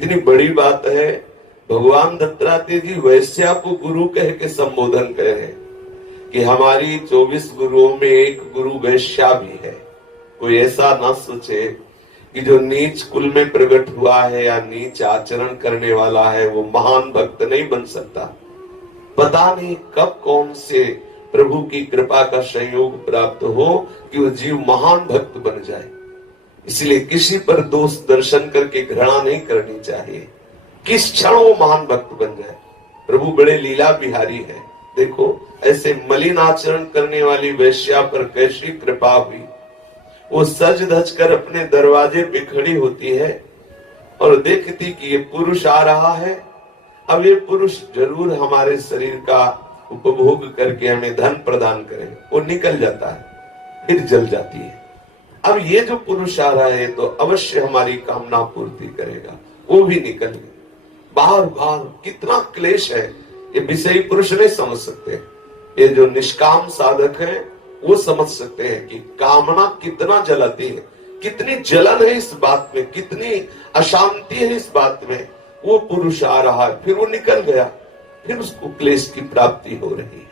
कितनी बड़ी बात है। भगवान दत्तात्रेय जी वैश्या को गुरु कह के संबोधन कर रहे हैं कि हमारी 24 गुरुओं में एक गुरु वैश्या भी है। कोई ऐसा ना सोचे कि जो नीच कुल में प्रकट हुआ है या नीच आचरण करने वाला है वो महान भक्त नहीं बन सकता। पता नहीं कब कौन से प्रभु की कृपा का संयोग प्राप्त हो कि वो जीव महान भक्त बन जाए। इसलिए किसी पर दोष दर्शन करके घृणा नहीं करनी चाहिए। किस क्षण वो महान भक्त बन जाए। प्रभु बड़े लीला बिहारी है। देखो ऐसे मलिन आचरण करने वाली वैश्या पर कैसी कृपा हुई। वो सज धज कर अपने दरवाजे पे खड़ी होती है और देखती कि ये पुरुष आ रहा है। अब ये पुरुष जरूर हमारे शरीर का उपभोग करके हमें धन प्रदान करेगा। वो निकल जाता है, फिर जल जाती है। अब ये जो पुरुष आ रहा है तो अवश्य हमारी कामना पूर्ति करेगा। वो भी निकल गया। बार बार कितना क्लेश है, ये विषयी पुरुष नहीं समझ सकते। ये जो निष्काम साधक है वो समझ सकते हैं कि कामना कितना जलाती है, कितनी जलन है इस बात में, कितनी अशांति है इस बात में। वो पुरुष आ रहा है, फिर वो निकल गया, फिर उसको क्लेश की प्राप्ति हो रही है।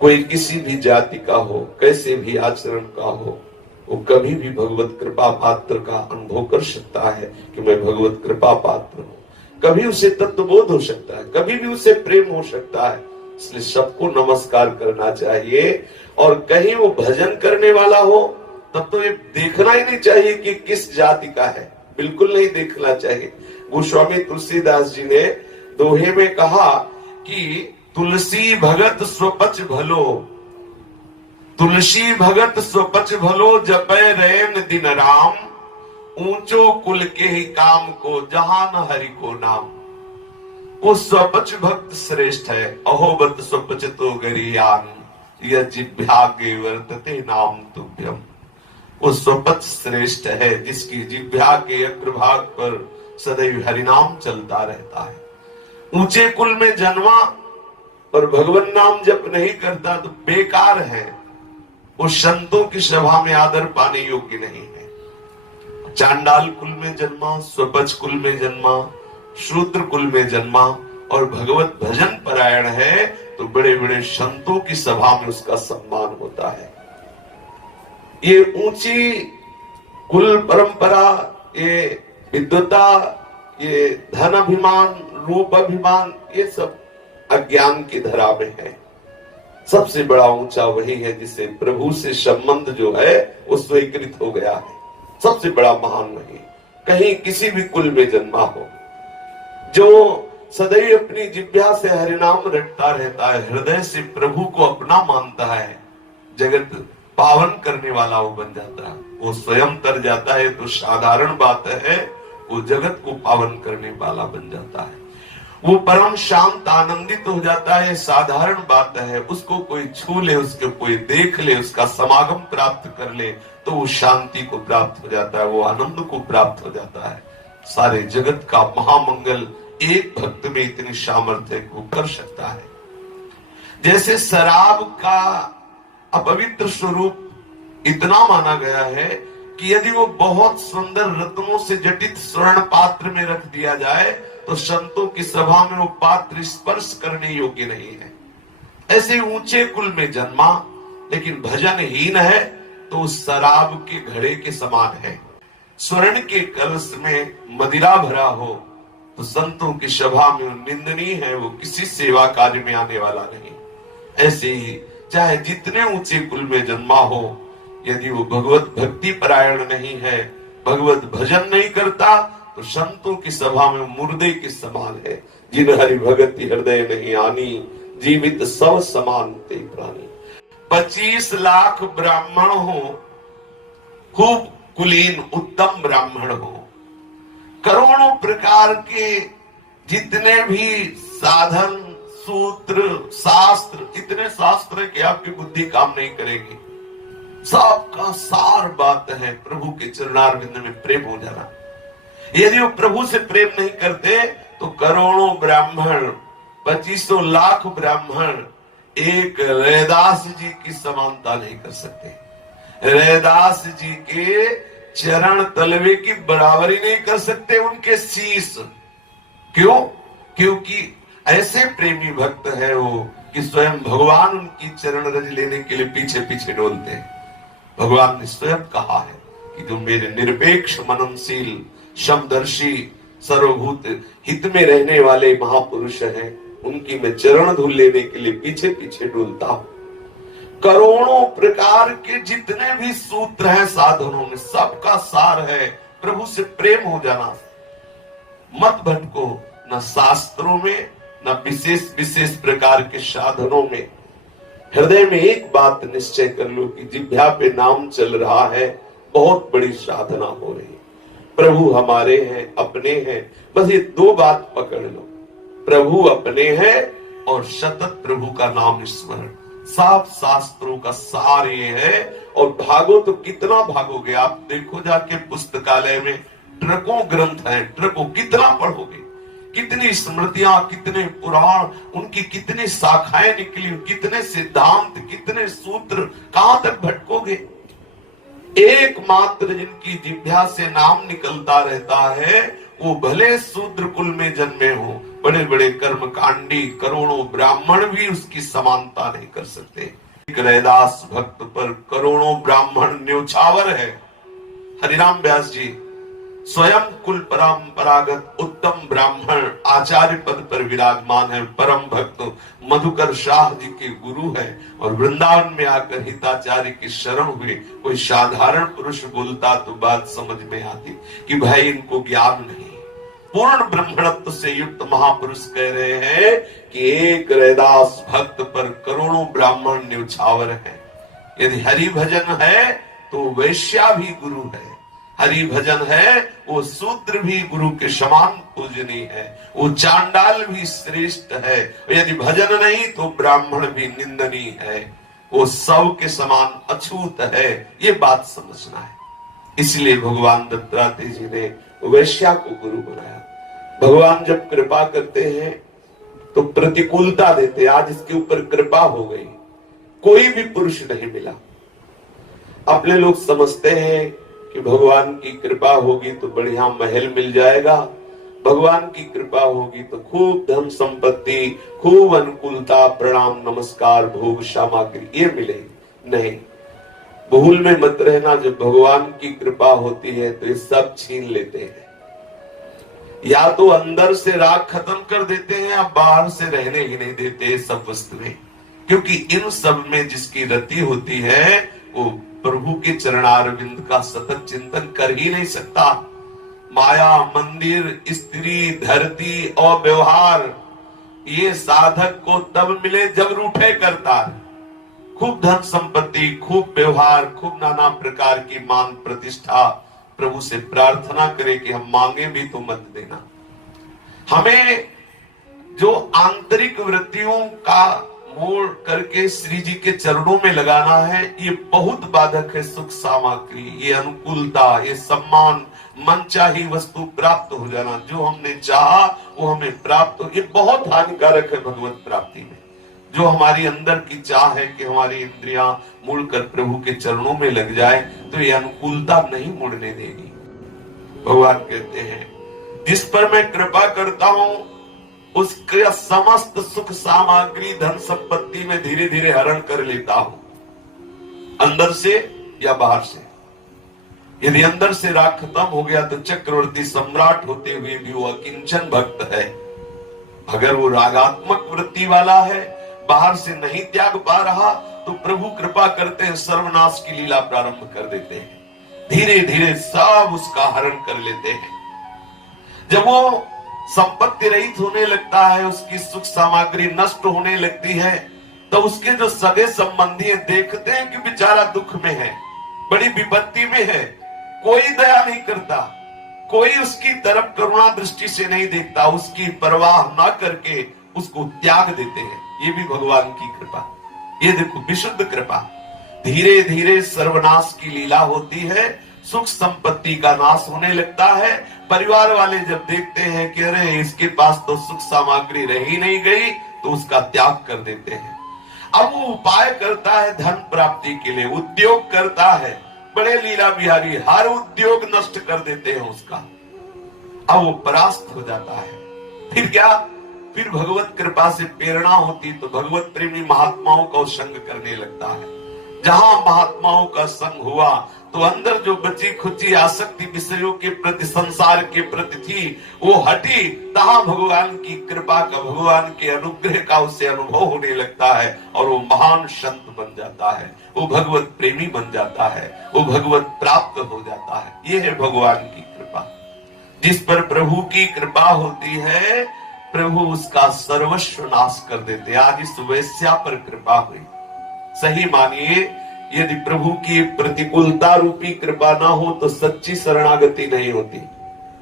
कोई किसी भी जाति का हो, कैसे भी आचरण का हो, वो कभी भी भगवत कृपा पात्र का अनुभव कर सकता है कि मैं भगवत कृपा पात्र हूं। कभी उसे तत्वबोध हो सकता है, कभी भी उसे प्रेम हो सकता है। इसलिए सबको नमस्कार करना चाहिए। और कहीं वो भजन करने वाला हो तब तो ये देखना ही नहीं चाहिए कि किस जाति का है, बिल्कुल नहीं देखना चाहिए। गोस्वामी तुलसीदास जी ने दोहे में कहा कि तुलसी भगत स्वपच भलो, तुलसी भगत स्वपच भलो, जपै रैन दिन राम, ऊंचो कुल के ही काम को, जहान हरि को नाम। वो स्वपच भक्त श्रेष्ठ है। अहोबत स्वपच तो गरियान, यह जिह्वागे वर्तते नाम तुभ्यम। वो स्वपच श्रेष्ठ है जिसकी जिह्वा के अग्रभाग पर सदैव हरिनाम चलता रहता है। ऊंचे कुल में जन्मा और भगवान नाम जप नहीं करता तो बेकार है। वो संतों की सभा में आदर पाने योग्य नहीं है। चांडाल कुल में जन्मा, स्वपच कुल में जन्मा, शूद्र कुल में जन्मा और भगवत भजन परायण है तो बड़े बड़े संतों की सभा में उसका सम्मान होता है। ये ऊंची कुल परंपरा, ये विद्वता, ये धन अभिमान, रूप अभिमान, ये सब अज्ञान की धरा में है। सबसे बड़ा ऊंचा वही है जिसे प्रभु से संबंध जो है वो स्वीकृत हो गया है। सबसे बड़ा महान वही, कहीं किसी भी कुल में जन्मा हो, जो सदैव अपनी जिह्वा से हरिनाम रटता रहता है, हृदय से प्रभु को अपना मानता है, जगत पावन करने वाला वो बन जाता है। वो स्वयं तर जाता है तो साधारण बात है, वो जगत को पावन करने वाला बन जाता है। वो परम शांत आनंदित हो जाता है, साधारण बात है। उसको कोई छू ले, उसको कोई देख ले, उसका समागम प्राप्त कर ले तो वो शांति को प्राप्त हो जाता है, वो आनंद को प्राप्त हो जाता है। सारे जगत का महामंगल एक भक्त में इतनी सामर्थ्य को कर सकता है। जैसे शराब का अपवित्र स्वरूप इतना माना गया है कि यदि वो बहुत सुंदर रत्नों से जटित स्वर्ण पात्र में रख दिया जाए तो संतों की सभा में वो पात्र स्पर्श करने योग्य नहीं है। ऐसे ऊंचे कुल में जन्मा लेकिन भजनहीन है तो उस शराब के घड़े के समान है। स्वर्ण के कलश में मदिरा भरा हो तो संतों की सभा में निंदनीय है, वो किसी सेवा कार्य में आने वाला नहीं। ऐसे ही चाहे जितने ऊंचे कुल में जन्मा हो, यदि वो भगवत भक्ति परायण नहीं है, भगवत भजन नहीं करता तो संतों की सभा में मुर्दे के समान है। जिन हरि भगति हृदय नहीं आनी, जीवित सब समान ते प्राणी। 25 लाख ब्राह्मण हो, खूब कुलीन उत्तम ब्राह्मण हो, करोड़ों प्रकार के जितने भी साधन, सूत्र, शास्त्र, इतने शास्त्र कि आपकी बुद्धि काम नहीं करेगी। सबका सार बात है प्रभु के चरणारविंद में प्रेम हो जाना। यदि वो प्रभु से प्रेम नहीं करते तो करोड़ों ब्राह्मण, 25 लाख ब्राह्मण एक रैदास जी की समानता नहीं कर सकते। रैदास जी के चरण तलवे की बराबरी नहीं कर सकते उनके शीश। क्यों? क्योंकि ऐसे प्रेमी भक्त है वो कि स्वयं भगवान उनकी चरण रज लेने के लिए पीछे पीछे डोलते हैं। भगवान ने स्वयं कहा है कि जो मेरे निरपेक्ष मननशील समदर्शी सर्वभूत हित में रहने वाले महापुरुष हैं, उनकी मैं चरण धूल लेने के लिए पीछे पीछे डोलता हूं। करोड़ों प्रकार के जितने भी सूत्र हैं साधनों में, सबका सार है प्रभु से प्रेम हो जाना। मत भटको न शास्त्रों में न विशेष विशेष प्रकार के साधनों में। हृदय में एक बात निश्चय कर लो कि जिह्वा पे नाम चल रहा है, बहुत बड़ी साधना हो रही है। प्रभु हमारे हैं, अपने हैं, बस ये दो बात पकड़ लो, प्रभु अपने हैं और सतत प्रभु का नाम स्मरण। साफ शास्त्रों का सार ये है। और भागो तो कितना भागोगे आप, देखो जाके पुस्तकालय में ट्रकों ग्रंथ हैं, ट्रकों कितना पढ़ोगे, कितनी स्मृतियां, कितने पुराण, उनकी कितनी शाखाएं निकली, कितने सिद्धांत, कितने सूत्र, कहां तक भटकोगे। एकमात्र जिनकी जिह्वा से नाम निकलता रहता है वो भले शूद्र कुल में जन्मे हो, बड़े बड़े कर्मकांडी करोड़ों ब्राह्मण भी उसकी समानता नहीं कर सकते। एक रैदास भक्त पर करोड़ों ब्राह्मण न्योछावर है। हरिराम व्यास जी स्वयं कुल परंपरागत उत्तम ब्राह्मण आचार्य पद पर विराजमान है। परम भक्त मधुकर शाह जी के गुरु है और वृंदावन में आकर हिताचार्य की शरण हुए। कोई साधारण पुरुष बोलता तो बात समझ में आती कि भाई इनको ज्ञान नहीं। पूर्ण ब्रह्मणत्व से युक्त महापुरुष कह रहे हैं कि एक रैदास भक्त पर करोड़ों ब्राह्मण न्योछावर है। यदि हरि भजन है तो वैश्या भी गुरु है, हरि भजन है वो शूद्र भी गुरु के समान पूजनीय है, वो चांडाल भी श्रेष्ठ है, यदि भजन नहीं तो ब्राह्मण भी निंदनीय है, वो सब के समान अछूत है। ये बात समझना है। इसलिए भगवान दत्तात्रेय जी ने वैश्या को गुरु बनाया। भगवान जब कृपा करते हैं तो प्रतिकूलता देते। आज इसके ऊपर कृपा हो गई, कोई भी पुरुष नहीं मिला। अपने लोग समझते हैं कि भगवान की कृपा होगी तो बढ़िया महल मिल जाएगा, भगवान की कृपा होगी तो खूब धन संपत्ति, खूब अनुकूलता, प्रणाम नमस्कार भोग सामग्री ये मिलेगी। नहीं, भूल में मत रहना। जब भगवान की कृपा होती है तो ये सब छीन लेते हैं। या तो अंदर से राग खत्म कर देते हैं या बाहर से रहने ही नहीं देते सब वस्तुएं। क्योंकि इन सब में जिसकी रति होती है वो प्रभु के चरणारविंद का सतत चिंतन कर ही नहीं सकता। माया, मंदिर, स्त्री, धरती और व्यवहार ये साधक को तब मिले जब रूठे करता है। खूब धन संपत्ति, खूब व्यवहार, खूब नाना प्रकार की मान प्रतिष्ठा, प्रभु से प्रार्थना करे कि हम मांगे भी तो मत देना। हमें जो आंतरिक वृत्तियों का मोड़ करके श्री जी के चरणों में लगाना है, ये बहुत बाधक है। सुख सामग्री, ये अनुकूलता, ये सम्मान, मनचाही वस्तु प्राप्त हो जाना, जो हमने चाहा वो हमें प्राप्त हो, ये बहुत हानिकारक है भगवत प्राप्ति में। जो हमारी अंदर की चाह है कि हमारी इंद्रियां मुड़कर प्रभु के चरणों में लग जाए, तो ये अनुकूलता नहीं मुड़ने देगी। भगवान कहते हैं जिस पर मैं कृपा करता हूं उसके समस्त सुख सामग्री धन संपत्ति में धीरे धीरे हरण कर लेता हूं, अंदर से या बाहर से। यदि अंदर से राग खत्म हो गया तो चक्रवर्ती सम्राट होते हुए भी वो अकिंचन भक्त है। अगर वो रागात्मक वृत्ति वाला है, बाहर से नहीं त्याग पा रहा, तो प्रभु कृपा करते हैं, सर्वनाश की लीला प्रारंभ कर देते हैं। धीरे धीरे सब उसका हरण कर लेते हैं। जब वो संपत्ति रहित होने लगता है, उसकी सुख सामग्री नष्ट होने लगती है, तो उसके जो सगे संबंधी देखते हैं कि बेचारा दुख में है, बड़ी विपत्ति में है, कोई दया नहीं करता, कोई उसकी तरफ करुणा दृष्टि से नहीं देखता, उसकी परवाह ना करके उसको त्याग देते हैं। ये भी भगवान की कृपा। ये देखो विशुद्ध कृपा। धीरे धीरे सर्वनाश की लीला होती है, सुख संपत्ति का नाश होने लगता है। परिवार वाले जब देखते हैं कि अरे इसके पास तो सुख सामग्री रह ही नहीं गई, तो उसका त्याग कर देते हैं। अब वो उपाय करता है धन प्राप्ति के लिए, उद्योग करता है, बड़े लीला बिहारी, हर उद्योग नष्ट कर देते हैं उसका। अब वो परास्त हो जाता है। फिर क्या, फिर भगवत कृपा से प्रेरणा होती तो भगवत प्रेमी महात्माओं का संग करने लगता है। जहां महात्माओं का संग हुआ तो अंदर जो बची खुची आसक्ति विषयों के प्रति, संसार के प्रति थी, वो हटी। तहां भगवान की कृपा का, भगवान के अनुग्रह का उसे अनुभव होने लगता है और वो महान संत बन जाता है, वो भगवत प्रेमी बन जाता है, वो भगवत प्राप्त हो जाता है। ये है भगवान की कृपा। जिस पर प्रभु की कृपा होती है, प्रभु उसका सर्वस्व नाश कर देते। आज इस वैश्या पर कृपा हुई। सही मानिए, यदि प्रभु की प्रतिकूलता रूपी कृपा ना हो तो सच्ची शरणागति नहीं होती।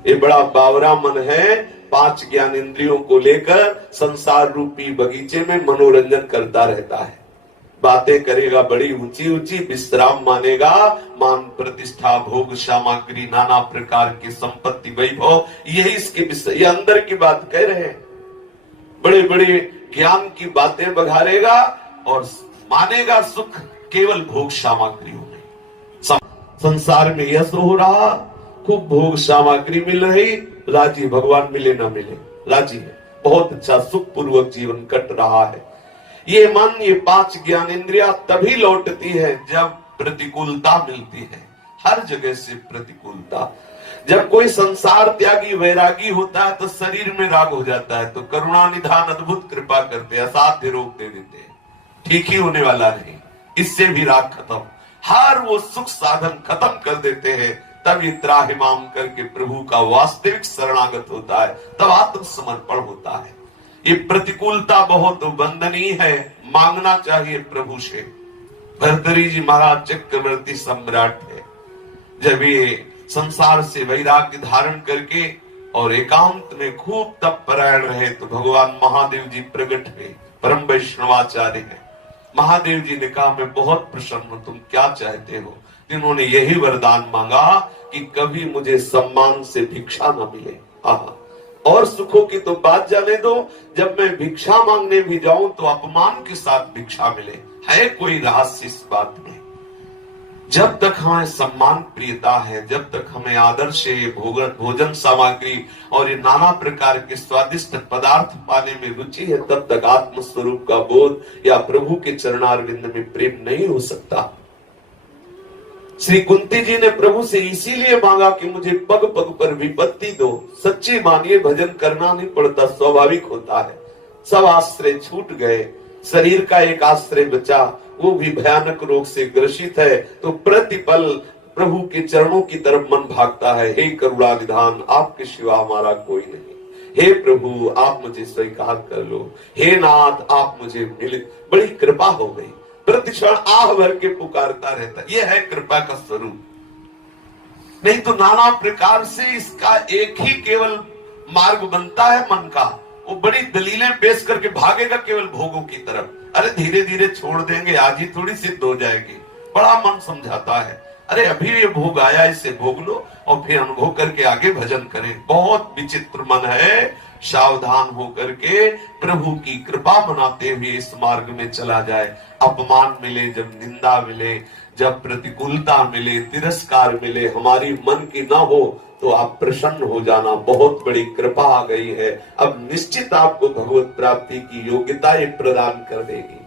ये बड़ा बावरा मन है, 5 ज्ञान इंद्रियों को लेकर संसार रूपी बगीचे में मनोरंजन करता रहता है। बातें करेगा बड़ी ऊंची ऊंची, विश्राम मानेगा, मान प्रतिष्ठा भोग सामग्री नाना प्रकार की संपत्ति वैभव, यही इसके विषय, ये अंदर की बात कह रहे हैं। बड़े बड़े ज्ञान की बातें बघारेगा और मानेगा सुख केवल भोग सामग्रियों में। संसार में यश हो रहा, खूब भोग सामग्री मिल रही, राजी, भगवान मिले ना मिले राजी है, बहुत अच्छा सुख पूर्वक जीवन कट रहा है। ये मन, ये 5 ज्ञान इंद्रिया तभी लौटती है जब प्रतिकूलता मिलती है, हर जगह से प्रतिकूलता। जब कोई संसार त्यागी वैरागी होता है तो शरीर में राग हो जाता है, तो करुणा निधान अद्भुत कृपा करते, असाध्य रोग दे देते हैं, ठीक ही होने वाला नहीं, इससे भी राग खत्म, हर वो सुख साधन खत्म कर देते हैं। तब ये त्राहिमाम करके प्रभु का वास्तविक शरणागत होता है, तब आत्मसमर्पण होता है। ये प्रतिकूलता बहुत वंदनीय है, मांगना चाहिए प्रभु से। भर्तरी जी महाराज चक्रवर्ती सम्राट है, जब ये संसार से वैराग्य धारण करके और एकांत में खूब तप परायण रहे तो भगवान महादेव जी प्रकट हुए, परम वैष्णवाचार्य है। महादेव जी ने कहा, मैं बहुत प्रसन्न हूं, तुम क्या चाहते हो? जिन्होंने यही वरदान मांगा कि कभी मुझे सम्मान से भिक्षा न मिले। और सुखों की तो बात जाने दो, जब मैं भिक्षा मांगने भी जाऊं तो अपमान के साथ भिक्षा मिले। है कोई रहस्य इस बात में? जब तक हमें सम्मान प्रियता है, जब तक हमें आदर से भोजन सामग्री और ये नाना प्रकार के स्वादिष्ट पदार्थ पाने में रुचि है, तब तक आत्म स्वरूप का बोध या प्रभु के चरणारविंद में प्रेम नहीं हो सकता। श्री कुंती जी ने प्रभु से इसीलिए मांगा कि मुझे पग पग पर विपत्ति दो। सच्ची मानिए, भजन करना नहीं पड़ता, स्वाभाविक होता है। सब आश्रय छूट गए, शरीर का एक आश्रय बचा, वो भी भयानक रोग से ग्रसित है, तो प्रतिपल प्रभु के चरणों की तरफ मन भागता है। हे करुणा निधान, आपके सिवा हमारा कोई नहीं। हे प्रभु, आप मुझे स्वीकार कर लो। हे नाथ, आप मुझे मिले। बड़ी कृपा हो गई, प्रतिक्षण आह भर के पुकारता रहता। यह है कृपा का स्वरूप। नहीं तो नाना प्रकार से इसका एक ही केवल मार्ग बनता है मन का। वो बड़ी दलीलें पेश करके भागेगा केवल भोगों की तरफ। अरे धीरे धीरे छोड़ देंगे, आज ही थोड़ी सिद्ध हो जाएगी। बड़ा मन समझाता है, अरे अभी ये भोग आया, इसे भोग लो और फिर अनुभव करके आगे भजन करें। बहुत विचित्र मन है, सावधान होकर के प्रभु की कृपा मनाते हुए इस मार्ग में चला जाए। अपमान मिले, जब निंदा मिले, जब प्रतिकूलता मिले, तिरस्कार मिले, हमारी मन की ना हो तो आप प्रसन्न हो जाना, बहुत बड़ी कृपा आ गई है। अब निश्चित आपको भगवत प्राप्ति की योग्यता ये प्रदान कर देगी।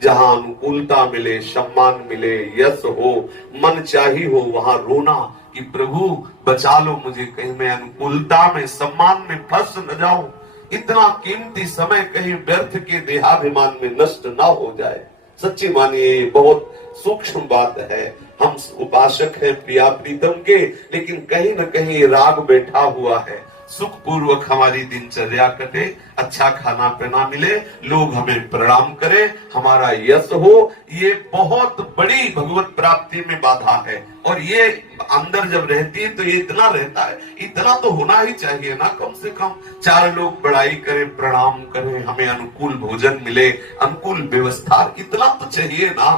जहां अनुकूलता मिले, सम्मान मिले, यश हो, मन चाही हो, वहां रोना कि प्रभु बचा लो मुझे, कहीं मैं अनुकूलता में, सम्मान में फंस न जाऊं। इतना कीमती समय कहीं व्यर्थ के देहाभिमान में नष्ट ना हो जाए। सच्ची मानिए, बहुत सूक्ष्म बात है। हम उपासक हैं प्रिया प्रीतम के, लेकिन कहीं न कहीं राग बैठा हुआ है। सुख पूर्वक हमारी दिनचर्या कटे, अच्छा खाना पीना मिले, लोग हमें प्रणाम करें, हमारा यश हो, ये बहुत बड़ी भगवत प्राप्ति में बाधा है। और ये अंदर जब रहती है तो ये इतना रहता है, इतना तो होना ही चाहिए ना, कम से कम 4 लोग बड़ाई करें, प्रणाम करें, हमें अनुकूल भोजन मिले, अनुकूल व्यवस्था, इतना तो चाहिए ना।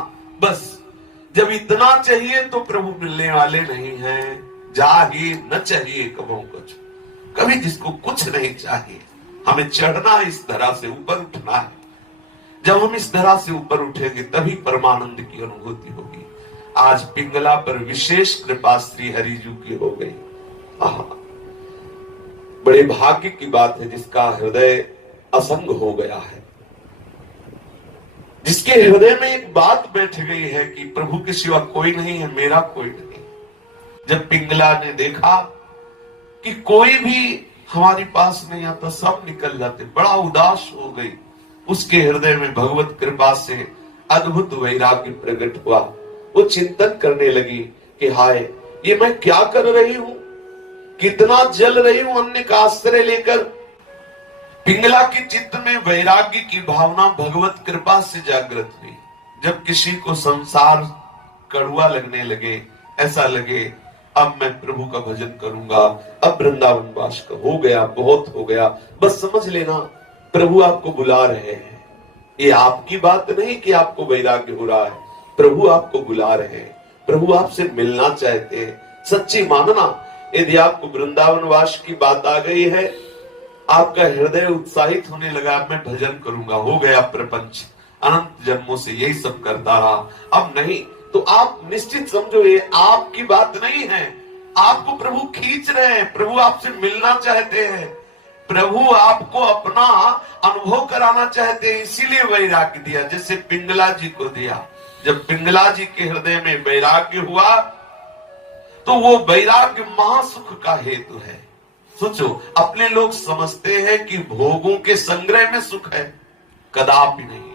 बस जब इतना चाहिए तो प्रभु मिलने वाले नहीं हैं। जा ही न चाहिए कबो कुछ, कभी जिसको कुछ नहीं चाहिए। हमें चढ़ना, इस धरा से ऊपर उठना है। जब हम इस धरा से ऊपर उठेंगे तभी परमानंद की अनुभूति होगी। आज पिंगला पर विशेष कृपा श्री हरि जी की हो गई। आहा, बड़े भाग्य की बात है जिसका हृदय असंग हो गया है, जिसके हृदय में एक बात बैठ गई है कि प्रभु के सिवा कोई नहीं है, मेरा कोई नहीं। जब पिंगला ने देखा कि कोई भी हमारे पास नहीं आता, सब निकल जाते, बड़ा उदास हो गई। उसके हृदय में भगवत कृपा से अद्भुत वैराग्य प्रकट हुआ। वो चिंतन करने लगी कि हाय, ये मैं क्या कर रही हूं, कितना जल रही हूं अन्य का आश्रय लेकर। पिंगला के चित्त में वैराग्य की भावना भगवत कृपा से जागृत हुई। जब किसी को संसार कड़ुआ लगने लगे, ऐसा लगे अब मैं प्रभु का भजन करूंगा, अब वृंदावन वास का हो गया, बहुत हो गया, बस समझ लेना प्रभु आपको बुला रहे हैं। ये आपकी बात नहीं कि आपको वैराग्य हो रहा है, प्रभु आपको बुला रहे हैं, प्रभु आपसे मिलना चाहते हैं। सच्ची मानना, यदि आपको वृंदावन वास की बात आ गई है, आपका हृदय उत्साहित होने लगा, मैं भजन करूंगा, हो गया प्रपंच, अनंत जन्मों से यही सब करता रहा, अब नहीं, तो आप निश्चित समझो ये आपकी बात नहीं है, आपको प्रभु खींच रहे हैं, प्रभु आपसे मिलना चाहते हैं, प्रभु आपको अपना अनुभव कराना चाहते हैं, इसीलिए वैराग्य दिया, जैसे पिंगला जी को दिया। जब पिंगला जी के हृदय में वैराग्य हुआ तो वो वैराग्य महासुख का हेतु है। सोचो, अपने लोग समझते हैं कि भोगों के संग्रह में सुख है, कदापि नहीं,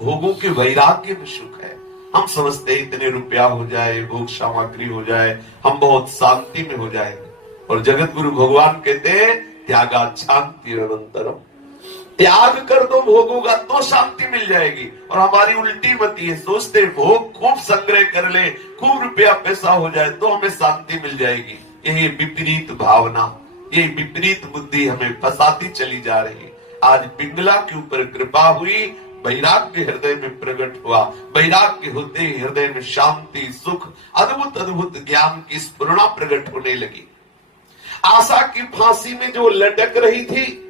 भोगों के वैराग्य में सुख है। हम समझते हैं इतने रुपया हो जाए, भोग सामग्री हो जाए, हम बहुत शांति में हो जाएंगे, और जगत गुरु भगवान कहते हैं त्यागा शांति अनंतरम, त्याग कर दो भोगों का तो शांति मिल जाएगी। और हमारी उल्टी मती है, सोचते भोग खूब संग्रह कर ले, खूब रुपया पैसा हो जाए तो हमें शांति मिल जाएगी। यही विपरीत भावना, ये विपरीत बुद्धि हमें फंसाती चली जा रही। आज पिंगला के ऊपर कृपा हुई, वैराग्य हृदय में प्रकट हुआ, वैराग्य होते ही हृदय में शांति, सुख, अद्भुत अद्भुत ज्ञान की स्फुरणा प्रकट होने लगी। आशा की फांसी में जो लटक रही थी,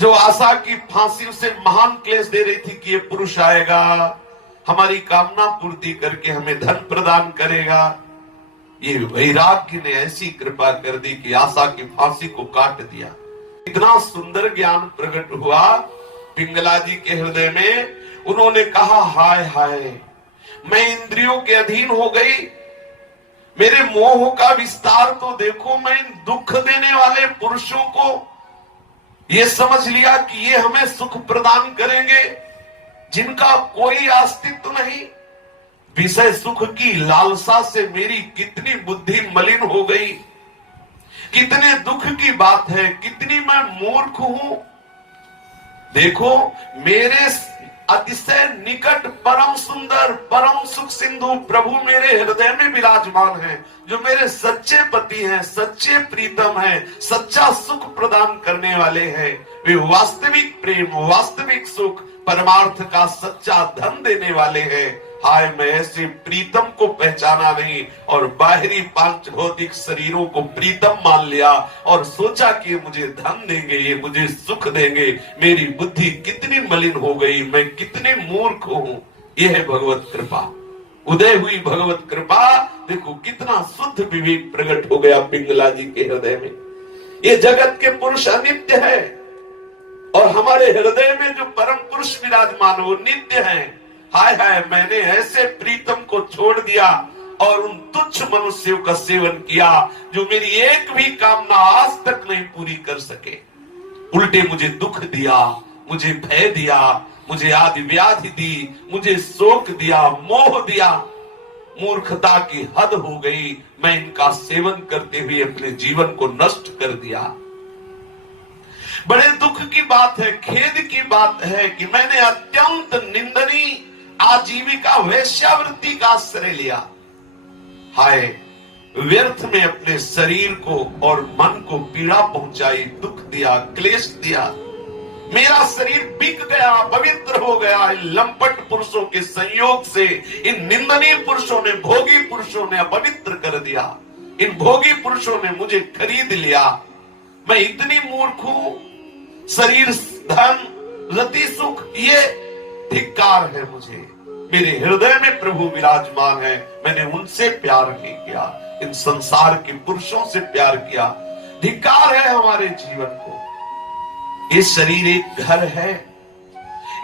जो आशा की फांसी उसे महान क्लेश दे रही थी कि ये पुरुष आएगा, हमारी कामना पूर्ति करके हमें धन प्रदान करेगा, ये वैराग्य ने ऐसी कृपा कर दी कि आशा की फांसी को काट दिया। इतना सुंदर ज्ञान प्रकट हुआ पिंगला जी के हृदय में। उन्होंने कहा, हाय हाय, मैं इंद्रियों के अधीन हो गई, मेरे मोह का विस्तार तो देखो। मैं इन दुख देने वाले पुरुषों को ये समझ लिया कि ये हमें सुख प्रदान करेंगे, जिनका कोई अस्तित्व नहीं। विषय सुख की लालसा से मेरी कितनी बुद्धि मलिन हो गई, कितने दुख की बात है, कितनी मैं मूर्ख हूं। देखो, मेरे अतिशय निकट परम सुंदर परम सुख सिंधु प्रभु मेरे हृदय में विराजमान है, जो मेरे सच्चे पति हैं, सच्चे प्रीतम हैं, सच्चा सुख प्रदान करने वाले हैं। वे वास्तविक प्रेम, वास्तविक सुख, परमार्थ का सच्चा धन देने वाले हैं। हाय, मैं ऐसे प्रीतम को पहचाना नहीं और बाहरी पांच भौतिक शरीरों को प्रीतम मान लिया और सोचा कि ये मुझे धन देंगे, ये मुझे सुख देंगे। मेरी बुद्धि कितनी मलिन हो गई, मैं कितने मूर्ख हूं। यह है भगवत कृपा, उदय हुई भगवत कृपा। देखो कितना शुद्ध विवेक प्रकट हो गया पिंगला जी के हृदय में। ये जगत के पुरुष अनित्य है और हमारे हृदय में जो परम पुरुष विराजमान वो नित्य है। हाय हाय, मैंने ऐसे प्रीतम को छोड़ दिया और उन तुच्छ मनुष्यों का सेवन किया जो मेरी एक भी कामना आज तक नहीं पूरी कर सके। उल्टे मुझे दुख दिया, मुझे भय दिया, मुझे आदि व्याधि दी, मुझे शोक दिया, मोह दिया। मूर्खता की हद हो गई, मैं इनका सेवन करते हुए अपने जीवन को नष्ट कर दिया। बड़े दुख की बात है, खेद की बात है कि मैंने अत्यंत निंदनीय आजीविका वेश्यावृत्ति का आश्रय लिया। हाय, व्यर्थ में अपने शरीर को और मन को पीड़ा पहुंचाई, दुख दिया, क्लेश दिया। मेरा शरीर बिक गया, पवित्र हो गया इन लंपट पुरुषों के संयोग से। इन निंदनीय पुरुषों ने, भोगी पुरुषों ने अपवित्र कर दिया। इन भोगी पुरुषों ने मुझे खरीद लिया। मैं इतनी मूर्ख हूं। शरीर, धन, रति, सुख, ये धिक्कार है मुझे। मेरे हृदय में प्रभु विराजमान है, मैंने उनसे प्यार नहीं किया, इन संसार के पुरुषों से प्यार किया। धिक्कार है हमारे जीवन को। ये शरीर एक घर है,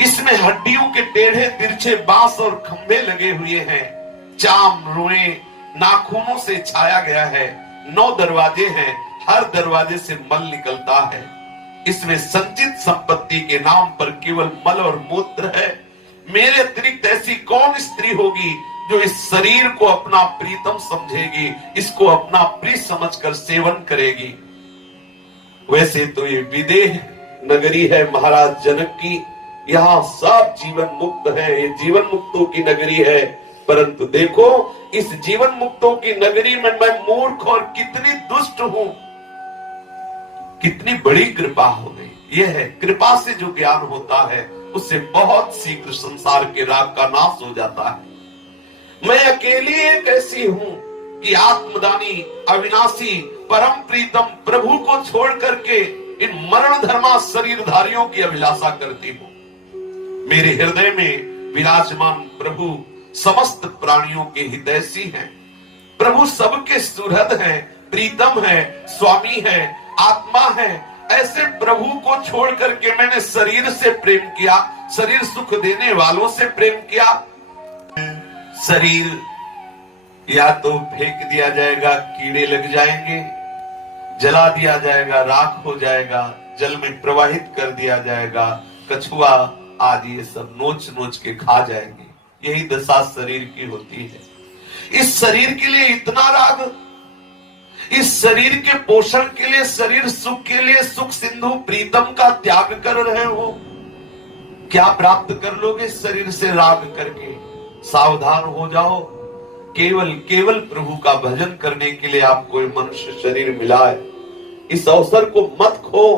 इसमें हड्डियों के टेढ़े तिरछे बांस और खंभे लगे हुए हैं, चाम रुए नाखूनों से छाया गया है, 9 दरवाजे हैं, हर दरवाजे से मल निकलता है। इसमें संचित संपत्ति के नाम पर केवल मल और मूत्र है। मेरे अतिरिक्त ऐसी कौन स्त्री होगी जो इस शरीर को अपना प्रीतम समझेगी, इसको अपना प्रिय समझकर सेवन करेगी। वैसे तो ये विदेह नगरी है महाराज जनक की, यहाँ सब जीवन मुक्त है, ये जीवन मुक्तों की नगरी है। परंतु देखो, इस जीवन मुक्तों की नगरी में मैं मूर्ख और कितनी दुष्ट हूं। कितनी बड़ी कृपा हो गई। यह है कृपा से जो ज्ञान होता है, उससे बहुत शीघ्र संसार के राग का नाश हो जाता है। मैं अकेली एक ऐसी हूं कि आत्मदानी अविनाशी परम प्रीतम प्रभु को छोड़ करके इन मरण धर्मा शरीरधारियों की अभिलाषा करती हूं। मेरे हृदय में विराजमान प्रभु समस्त प्राणियों के हितैषी हैं। प्रभु सबके सुहृद हैं, प्रीतम है, स्वामी है, आत्मा है। ऐसे प्रभु को छोड़ करके मैंने शरीर से प्रेम किया, शरीर सुख देने वालों से प्रेम किया। शरीर या तो फेंक दिया जाएगा, कीड़े लग जाएंगे, जला दिया जाएगा, राख हो जाएगा, जल में प्रवाहित कर दिया जाएगा, कछुआ आदि ये सब नोच नोच के खा जाएंगे। यही दशा शरीर की होती है। इस शरीर के लिए इतना राग, इस शरीर के पोषण के लिए, शरीर सुख के लिए सुख सिंधु प्रीतम का त्याग कर रहे हो। क्या प्राप्त कर लोगे शरीर से राग करके? सावधान हो जाओ। केवल प्रभु का भजन करने के लिए आपको मनुष्य शरीर मिला है। इस अवसर को मत खो।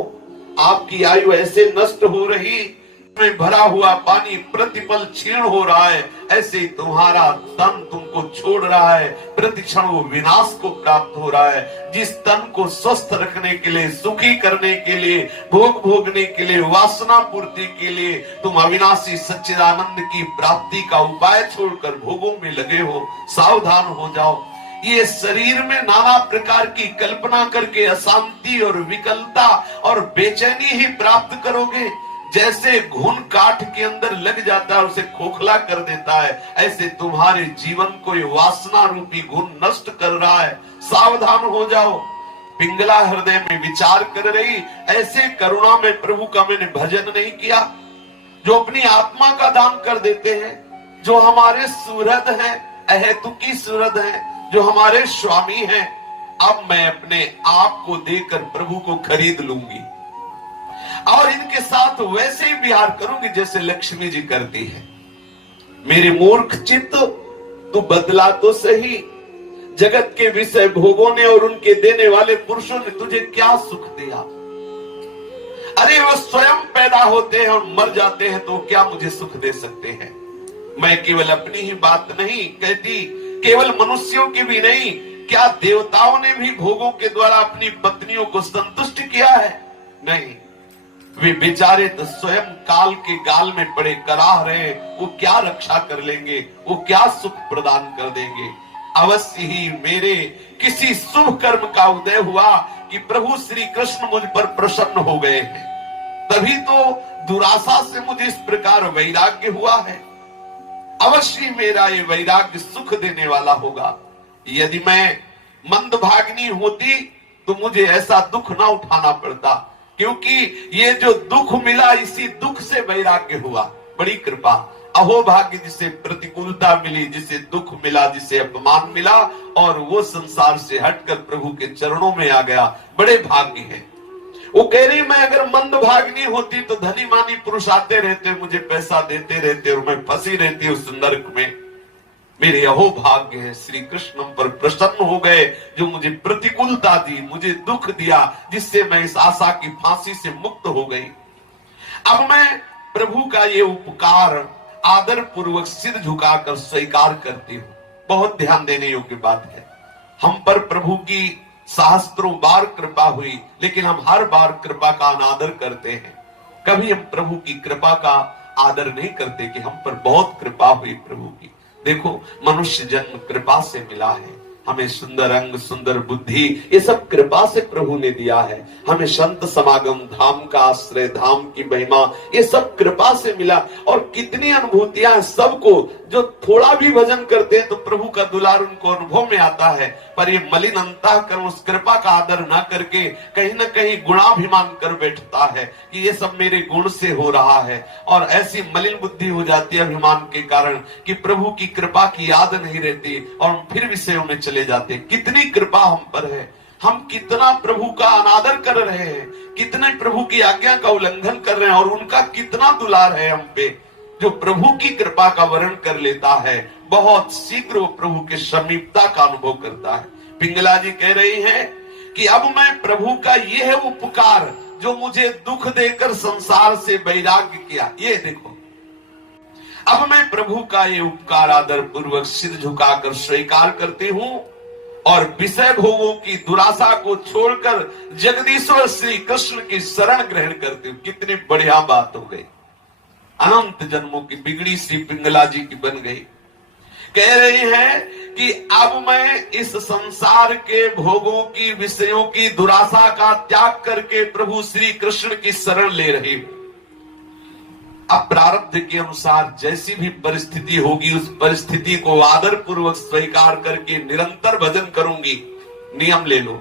आपकी आयु ऐसे नष्ट हो रही, में भरा हुआ पानी प्रतिपल क्षीण हो रहा है, ऐसे ही तुम्हारा तन तुमको छोड़ रहा है, प्रतिक्षण वो विनाश को प्राप्त हो रहा है। जिस तन को स्वस्थ रखने के लिए, सुखी करने के लिए, भोग भोगने के लिए, वासना पूर्ति के लिए तुम अविनाशी सच्चिदानंद की प्राप्ति का उपाय छोड़कर भोगों में लगे हो, सावधान हो जाओ। ये शरीर में नाना प्रकार की कल्पना करके अशांति और विकलता और बेचैनी ही प्राप्त करोगे। जैसे घुन काठ के अंदर लग जाता है, उसे खोखला कर देता है, ऐसे तुम्हारे जीवन को ये वासना रूपी घुन नष्ट कर रहा है। सावधान हो जाओ। पिंगला हृदय में विचार कर रही, ऐसे करुणा में प्रभु का मैंने भजन नहीं किया, जो अपनी आत्मा का दान कर देते हैं, जो हमारे सुहृद हैं, अहेतुकी सुहृद हैं, जो हमारे स्वामी हैं। अब मैं अपने आप को देकर प्रभु को खरीद लूंगी और इनके साथ वैसे ही विहार करूंगी जैसे लक्ष्मी जी करती है। मेरे मूर्ख चित्त, तू बदला तो सही। जगत के विषय भोगों ने और उनके देने वाले पुरुषों ने तुझे क्या सुख दिया? अरे वो स्वयं पैदा होते हैं और मर जाते हैं, तो क्या मुझे सुख दे सकते हैं? मैं केवल अपनी ही बात नहीं कहती, केवल मनुष्यों की भी नहीं, क्या देवताओं ने भी भोगों के द्वारा अपनी पत्नियों को संतुष्ट किया है? नहीं। वे बेचारे तो स्वयं काल के गाल में पड़े कराह रहे, वो क्या रक्षा कर लेंगे, वो क्या सुख प्रदान कर देंगे? अवश्य ही मेरे किसी शुभ कर्म का उदय हुआ कि प्रभु श्री कृष्ण मुझ पर प्रसन्न हो गए हैं, तभी तो दुराशा से मुझे इस प्रकार वैराग्य हुआ है। अवश्य मेरा ये वैराग्य सुख देने वाला होगा। यदि मैं मंदभागिनी होती तो मुझे ऐसा दुख ना उठाना पड़ता, क्योंकि ये जो दुख मिला, इसी दुख से वैराग्य हुआ। बड़ी कृपा, अहो भाग्य जिसे प्रतिकूलता मिली, जिसे दुख मिला, जिसे अपमान मिला, और वो संसार से हटकर प्रभु के चरणों में आ गया। बड़े भाग्य हैं। वो कह रही, मैं अगर मंदभागिनी होती तो धनी मानी पुरुष आते रहते, मुझे पैसा देते रहते और मैं फंसी रहती उस नरक में। मेरे अहो भाग्य है, श्री कृष्ण पर प्रसन्न हो गए, जो मुझे प्रतिकूलता दी, मुझे दुख दिया, जिससे मैं इस आशा की फांसी से मुक्त हो गई। अब मैं प्रभु का ये उपकार आदर पूर्वक सिर झुकाकर स्वीकार करती हूँ। बहुत ध्यान देने योग्य बात है। हम पर प्रभु की सहस्त्रों बार कृपा हुई, लेकिन हम हर बार कृपा का अनादर करते हैं। कभी हम प्रभु की कृपा का आदर नहीं करते कि हम पर बहुत कृपा हुई प्रभु की। देखो, मनुष्य जन्म कृपा से मिला है, हमें सुंदर अंग, सुंदर बुद्धि, ये सब कृपा से प्रभु ने दिया है। हमें संत समागम, धाम का आश्रय, धाम की महिमा, ये सब कृपा से मिला। और कितनी अनुभूतियां सबको, जो थोड़ा भी भजन करते हैं तो प्रभु का दुलार उनको अनुभव में आता है। पर ये मलिन अंतःकरण उस कृपा का आदर न करके कहीं न कहीं गुणाभिमान कर बैठता है कि ये सब मेरे गुण से हो रहा है, और ऐसी मलिन बुद्धि हो जाती है अभिमान के कारण कि प्रभु की कृपा की याद नहीं रहती और फिर विषयों में चले जाते। कितनी कृपा हम पर है, हम कितना प्रभु का अनादर कर रहे हैं, कितने प्रभु की आज्ञा का उल्लंघन कर रहे हैं, और उनका कितना दुलार है हम पे। जो प्रभु की कृपा का वर्ण कर लेता है, बहुत शीघ्र वो प्रभु के समीपता का अनुभव करता है। पिंगला जी कह रही हैं कि अब मैं प्रभु का यह उपकार जो मुझे दुख देकर संसार से वैराग्य किया, ये देखो, अब मैं प्रभु का ये उपकार आदर पूर्वक सिर झुकाकर स्वीकार करती हूं और विषय भोगों की दुराशा को छोड़कर जगदीश्वर श्री कृष्ण की शरण ग्रहण करती हूं। कितनी बढ़िया बात हो गई, अनंत जन्मों की बिगड़ी श्री पिंगला जी की बन गई। कह रही है कि अब मैं इस संसार के भोगों की, विषयों की दुराशा का त्याग करके प्रभु श्री कृष्ण की शरण ले रही हूं। अब प्रारब्ध के अनुसार जैसी भी परिस्थिति होगी उस परिस्थिति को आदर पूर्वक स्वीकार करके निरंतर भजन करूंगी। नियम ले लो,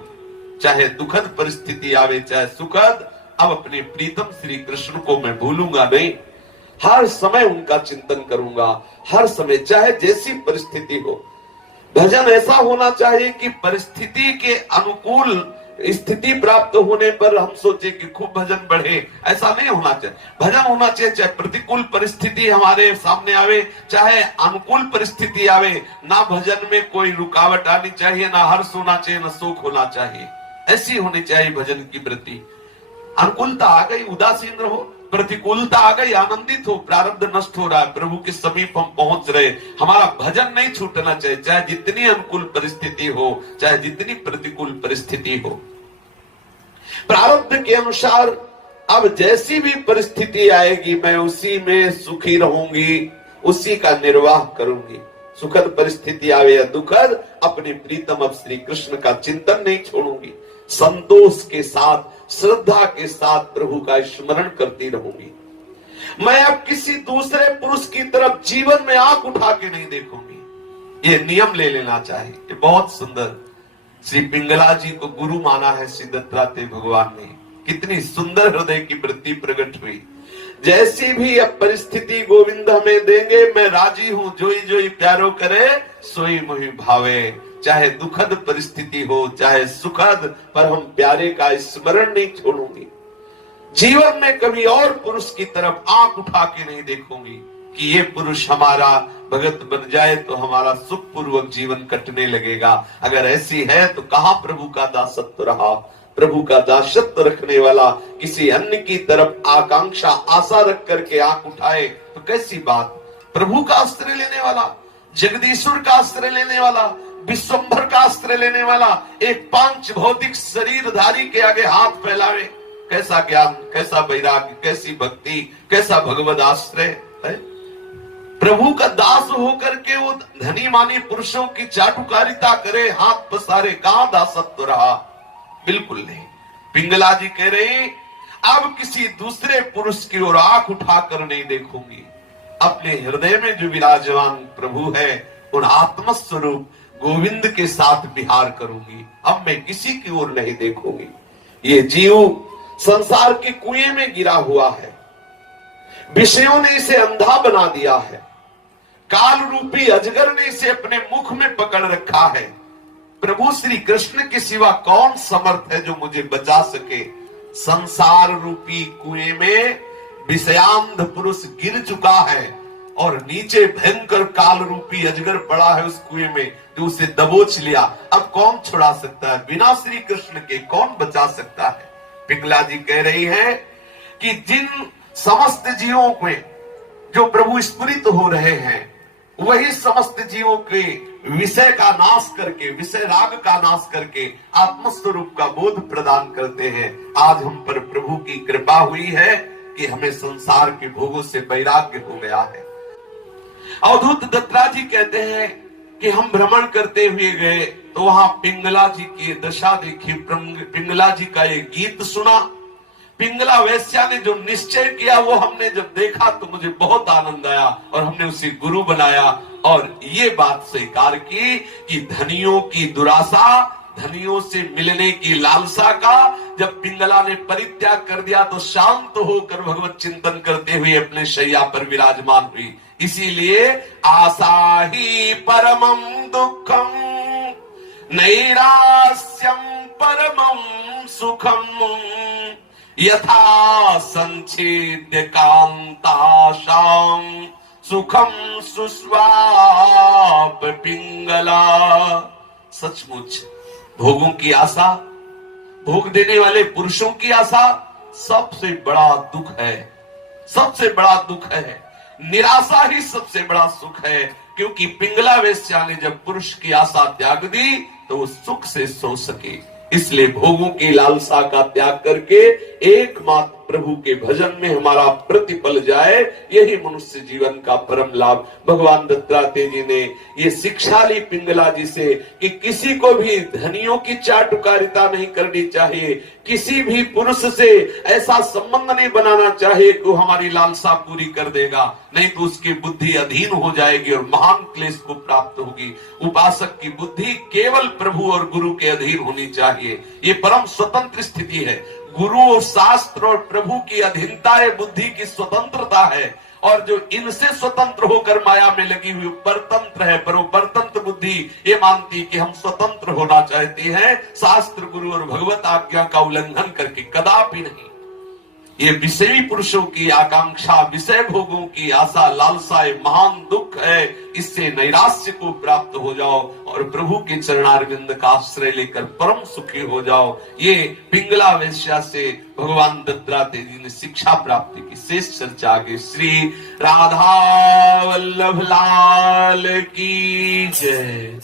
चाहे दुखद परिस्थिति आवे चाहे सुखद, अब अपने प्रीतम श्री कृष्ण को मैं भूलूंगा नहीं, हर समय उनका चिंतन करूंगा, हर समय चाहे जैसी परिस्थिति हो। भजन ऐसा होना चाहिए कि परिस्थिति के अनुकूल स्थिति प्राप्त होने पर हम सोचे कि खूब भजन बढ़े, ऐसा नहीं होना चाहिए। भजन होना चाहिए चाहे प्रतिकूल परिस्थिति हमारे सामने आवे चाहे अनुकूल परिस्थिति आवे, ना भजन में कोई रुकावट आनी चाहिए, ना हर्ष होना चाहिए, ना शोक होना चाहिए। ऐसी होनी चाहिए भजन की वृत्ति। अनुकूलता आ गई उदासीन रहो, प्रतिकूलता आ गई आनंदित हो, प्रारब्ध नष्ट हो रहा है, प्रभु के समीप हम पहुंच रहे, हमारा भजन नहीं छूटना चाहिए, चाहे जितनी अनुकूल परिस्थिति हो चाहे जितनी प्रतिकूल परिस्थिति हो। प्रारब्ध के अनुसार अब जैसी भी परिस्थिति आएगी मैं उसी में सुखी रहूंगी, उसी का निर्वाह करूंगी। सुखद परिस्थिति आवे या दुखद, अपने प्रीतम अब श्री कृष्ण का चिंतन नहीं छोड़ूंगी, संतोष के साथ, श्रद्धा के साथ प्रभु का स्मरण करती रहूंगी। मैं अब किसी दूसरे पुरुष की तरफ जीवन में आंख उठा के नहीं देखूंगी। ये नियम ले लेना चाहिए। ये बहुत सुंदर, श्री पिंगला जी को गुरु माना है श्री दत्तात्रेय भगवान ने। कितनी सुंदर हृदय की वृत्ति प्रकट हुई। जैसी भी अब परिस्थिति गोविंद हमें देंगे, मैं राजी हूं, जोई जोई प्यारो करे सोई मोहि भावे। चाहे दुखद परिस्थिति हो चाहे सुखद, पर हम प्यारे का स्मरण नहीं छोड़ूंगी। जीवन में कभी और पुरुष की तरफ आंख उठा के नहीं देखूंगी कि ये पुरुष हमारा भगत बन जाए तो हमारा सुख पूर्वक जीवन कटने लगेगा। अगर ऐसी है तो कहां प्रभु का दासत्व रहा। प्रभु का दासत्व रखने वाला किसी अन्य की तरफ आकांक्षा आशा रख करके आंख उठाए तो कैसी बात। प्रभु का आश्रय लेने वाला, जगदीश्वर का आश्रय लेने वाला, विश्वंभर का आश्रय लेने वाला एक पांच भौतिक शरीरधारी के आगे हाथ फैलावे, कैसा ज्ञान, कैसा वैराग्य, कैसी भक्ति, कैसा भगवद आश्रय है। प्रभु का दास होकर के वो धनी मानी पुरुषों की चाटुकारिता करे, हाथ पसारे, कहां दासत्व रहा। बिल्कुल नहीं। पिंगला जी कह रहे अब किसी दूसरे पुरुष की ओर आंख उठाकर नहीं देखूंगी, अपने हृदय में जो विराजमान प्रभु है उन आत्मस्वरूप गोविंद के साथ विहार करूंगी। अब मैं किसी की ओर नहीं देखूंगी। ये जीव संसार के कुएं में गिरा हुआ है, विषयों ने इसे अंधा बना दिया है, काल रूपी अजगर ने इसे अपने मुख में पकड़ रखा है। प्रभु श्री कृष्ण के सिवा कौन समर्थ है जो मुझे बचा सके। संसार रूपी कुएं में विषयांध पुरुष गिर चुका है और नीचे भयंकर काल रूपी अजगर पड़ा है उस कुएं में जो उसे दबोच लिया। अब कौन छुड़ा सकता है, बिना श्री कृष्ण के कौन बचा सकता है। पिंगला जी कह रही है कि जिन समस्त जीवों में जो प्रभु स्फुरित हो रहे हैं वही समस्त जीवों के विषय का नाश करके, विषय राग का नाश करके आत्मस्वरूप का बोध प्रदान करते हैं। आज हम पर प्रभु की कृपा हुई है, कि हमें संसार के भोगों से वैराग्य हो गया है। अवधूत दत्तराज जी कहते हैं कि हम भ्रमण करते हुए गए तो वहां पिंगला जी की दशा देखी। पिंगला जी का एक गीत सुना। पिंगला वेश्या ने जो निश्चय किया वो हमने जब देखा तो मुझे बहुत आनंद आया और हमने उसे गुरु बनाया और ये बात स्वीकार की कि धनियों की दुराशा, धनियों से मिलने की लालसा का जब पिंगला ने परित्याग कर दिया तो शांत होकर भगवत चिंतन करते हुए अपने शैया पर विराजमान हुई। इसीलिए आशा ही परमं दुखम नैरास्यम परमं सुखम यथा संच्छेद्य कांताशाम सुखम सुस्वाप पिंगला। सचमुच भोगों की आशा, भोग देने वाले पुरुषों की आशा सबसे बड़ा दुख है, सबसे बड़ा दुख है। निराशा ही सबसे बड़ा सुख है, क्योंकि पिंगला वेश्या ने जब पुरुष की आशा त्याग दी तो वो सुख से सो सके। इसलिए भोगों की लालसा का त्याग करके एकमात्र प्रभु के भजन में हमारा प्रतिपल जाए, यही मनुष्य जीवन का परम लाभ। भगवान दत्तात्रेय जी ने ये शिक्षा ली पिंगला जी से कि किसी को भी धनियों की चाटुकारिता नहीं करनी चाहिए, किसी भी पुरुष से ऐसा संबंध नहीं बनाना चाहिए कि वो हमारी लालसा पूरी कर देगा, नहीं तो उसकी बुद्धि अधीन हो जाएगी और महान क्लेश को प्राप्त होगी। उपासक की बुद्धि केवल प्रभु और गुरु के अधीन होनी चाहिए। ये परम स्वतंत्र स्थिति है। गुरु और शास्त्र और प्रभु की अधीनता है, बुद्धि की स्वतंत्रता है। और जो इनसे स्वतंत्र होकर माया में लगी हुई परतंत्र है, पर वो परतंत्र बुद्धि ये मानती कि हम स्वतंत्र होना चाहते हैं, शास्त्र गुरु और भगवत आज्ञा का उल्लंघन करके, कदापि नहीं। ये विषयी पुरुषों की आकांक्षा, विषय भोगों की आशा, लालसा महान दुख है। इससे नैराश्य को प्राप्त हो जाओ और प्रभु के चरणारविंद का आश्रय लेकर परम सुखी हो जाओ। ये पिंगला वेश्या से भगवान दत्तात्रेय जी ने शिक्षा प्राप्ति की शेष चर्चा आगे। श्री राधा वल्लभ लाल की जय।